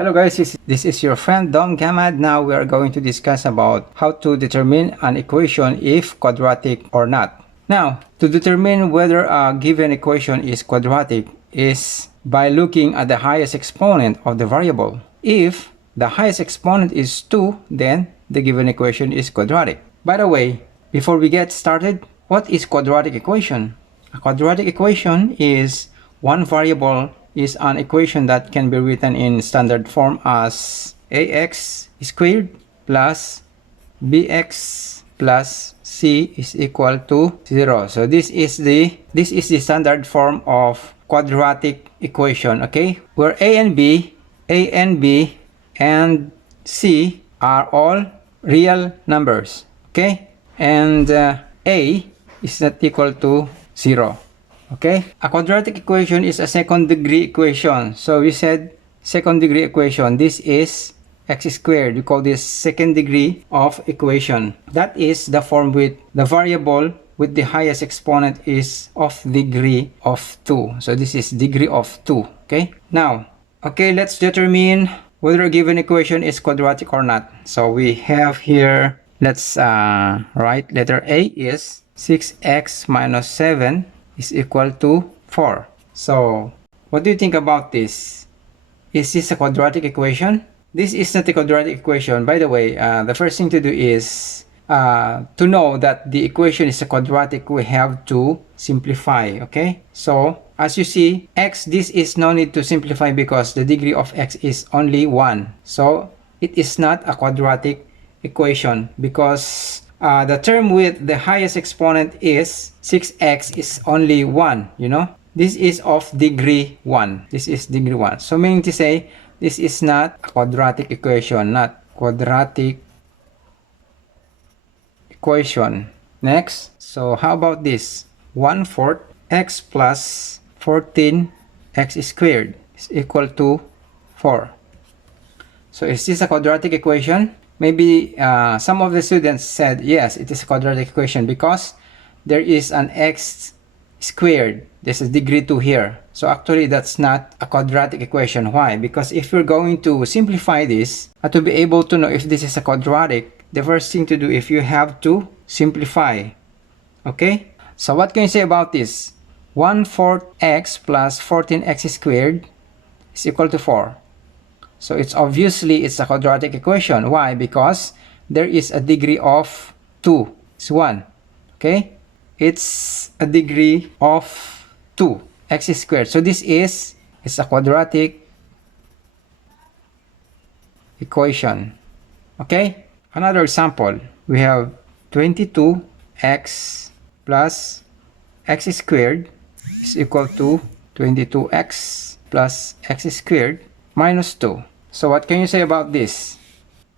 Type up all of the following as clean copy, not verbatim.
Hello guys, this is your friend Dom Gamad. Now we are going to discuss about how to determine an equation if quadratic or not. Now, to determine whether a given equation is quadratic is by looking at the highest exponent of the variable. If the highest exponent is 2, then the given equation is quadratic. By the way, before we get started, what is quadratic equation? A quadratic equation is one variable is an equation that can be written in standard form as ax squared plus bx plus c is equal to 0. So this is the standard form of quadratic equation, okay? Where a and b and c are all real numbers, okay? And a is not equal to 0. Okay, a quadratic equation is a second degree equation. So we said second degree equation. This is x squared. We call this second degree of equation. That is the form with the variable with the highest exponent is of degree of 2. So this is degree of 2. Okay, now, okay, let's determine whether a given equation is quadratic or not. So we have here, let's write letter A is 6x minus 7 is equal to 4. So, what do you think about this? Is this a quadratic equation? This is not a quadratic equation. By the way, the first thing to do is to know that the equation is a quadratic, we have to simplify, okay? So, as you see, x, this is no need to simplify because the degree of x is only 1. So, it is not a quadratic equation because the term with the highest exponent is 6x is only 1, you know. This is of degree 1. This is degree 1. So meaning to say, this is not a quadratic equation, not quadratic equation. Next, so how about this? 1/4 x plus 14x squared is equal to 4. So is this a quadratic equation? Maybe some of the students said, yes, it is a quadratic equation because there is an x squared. There's a degree 2 here. So actually, that's not a quadratic equation. Why? Because if you're going to simplify this, to be able to know if this is a quadratic, the first thing to do is you have to simplify. Okay? So what can you say about this? 1/4 x plus 14x squared is equal to 4. So it's obviously it's a quadratic equation. Why? Because there is a degree of 2. It's 1. Okay? It's a degree of 2. X squared. So this is a quadratic equation. Okay? Another example. We have 22x plus x squared is equal to 22x plus x squared minus 2. So what can you say about this?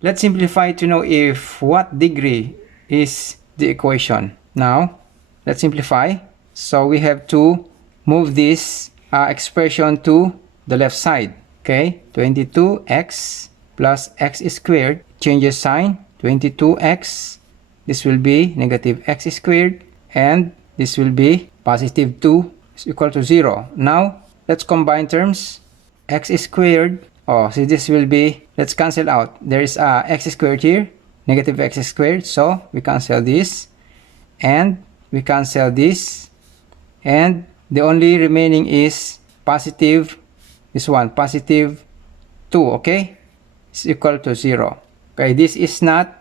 Let's simplify to know if what degree is the equation. Now, let's simplify. So we have to move this expression to the left side. Okay, 22x plus x squared changes sign. 22x, this will be negative x squared, and this will be positive 2 is equal to 0. Now, let's combine terms. X squared, oh, so this will be, let's cancel out. There is x squared here, negative x squared, so we cancel this, and we cancel this, and the only remaining is positive, this one, positive 2, okay? It's equal to 0. Okay, this is not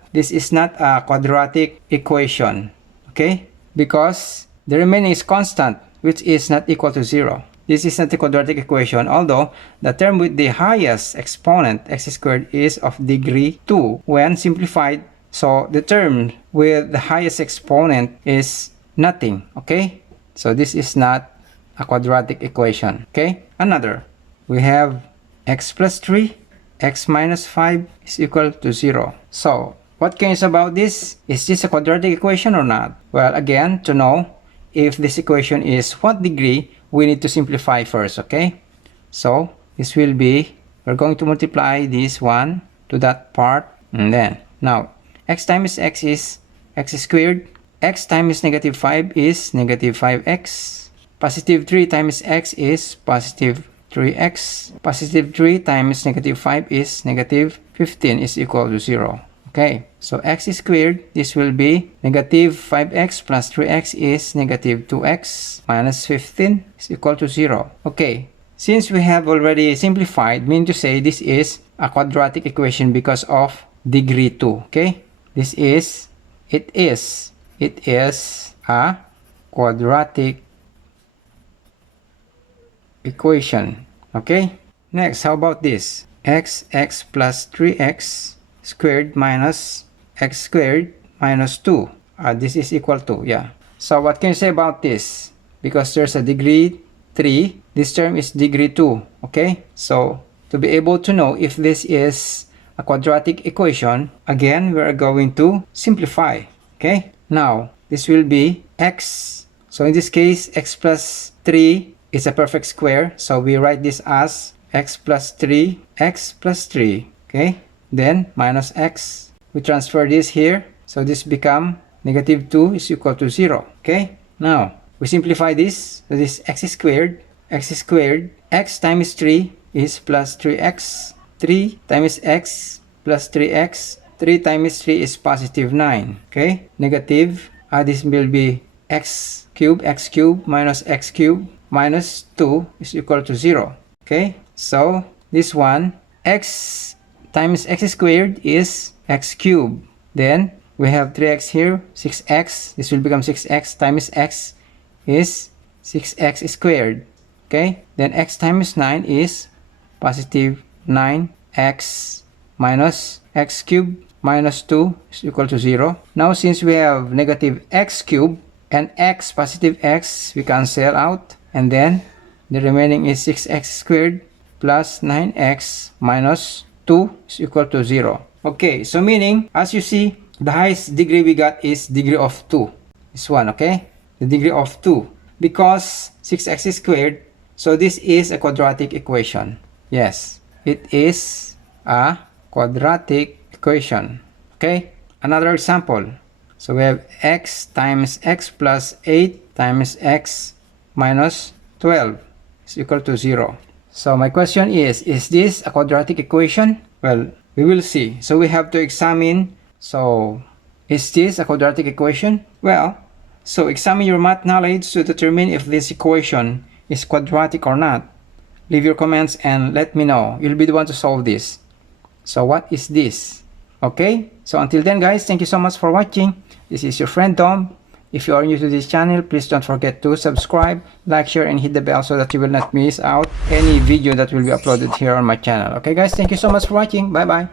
a quadratic equation, okay? Because the remaining is constant, which is not equal to 0. This is not a quadratic equation, although the term with the highest exponent, x squared, is of degree 2 when simplified. So the term with the highest exponent is nothing, okay? So this is not a quadratic equation, okay? Another, we have x plus 3, x minus 5 is equal to 0. So what can you say about this? Is this a quadratic equation or not? Well, again, to know if this equation is what degree, we need to simplify first, okay? So, this will be, we're going to multiply this one to that part, and then, now, x times x is x squared, x times negative 5 is negative 5x, positive 3 times x is positive 3x. Positive 3 times negative 5 is negative 15 is equal to 0. Okay, so x squared, this will be negative 5x plus 3x is negative 2x minus 15 is equal to 0. Okay, since we have already simplified, mean to say this is a quadratic equation because of degree 2. Okay, it is a quadratic equation. Okay, next, how about this? X plus 3x squared minus x squared minus 2. This is equal to, yeah. So what can you say about this? Because there's a degree 3, this term is degree 2. Okay, so to be able to know if this is a quadratic equation, again, we're going to simplify. Okay, now this will be x. So in this case, x plus 3 is a perfect square. So we write this as x plus 3, okay? Then minus x. We transfer this here. So this become negative 2 is equal to 0, okay? Now, we simplify this. So this x squared, x times 3 is plus 3x. 3 times x plus 3x. 3 times 3 is positive 9, okay? Negative, this will be x cubed minus x cubed minus 2 is equal to 0. Okay, so this one, x times x squared is x cubed. Then we have 3x here, 6x. This will become 6x times x is 6x squared. Okay, then x times 9 is positive 9x minus x cubed minus 2 is equal to 0. Now since we have negative x cubed and x, positive x, we cancel out. And then the remaining is 6x squared plus 9x minus 2 is equal to 0. Okay, so meaning, as you see, the highest degree we got is degree of 2. This one, okay? The degree of 2. Because 6x squared, so this is a quadratic equation. Yes, it is a quadratic equation. Okay, another example. So we have x times x plus 8 times x minus 12 is equal to 0. So my question is this a quadratic equation? Well, we will see. So we have to examine. So is this a quadratic equation? Well, so examine your math knowledge to determine if this equation is quadratic or not. Leave your comments and let me know. You'll be the one to solve this. So what is this? Okay, so until then guys, thank you so much for watching. This is your friend Dom. If you are new to this channel, please don't forget to subscribe, like, share, and hit the bell so that you will not miss out any video that will be uploaded here on my channel. Okay guys, thank you so much for watching. Bye bye.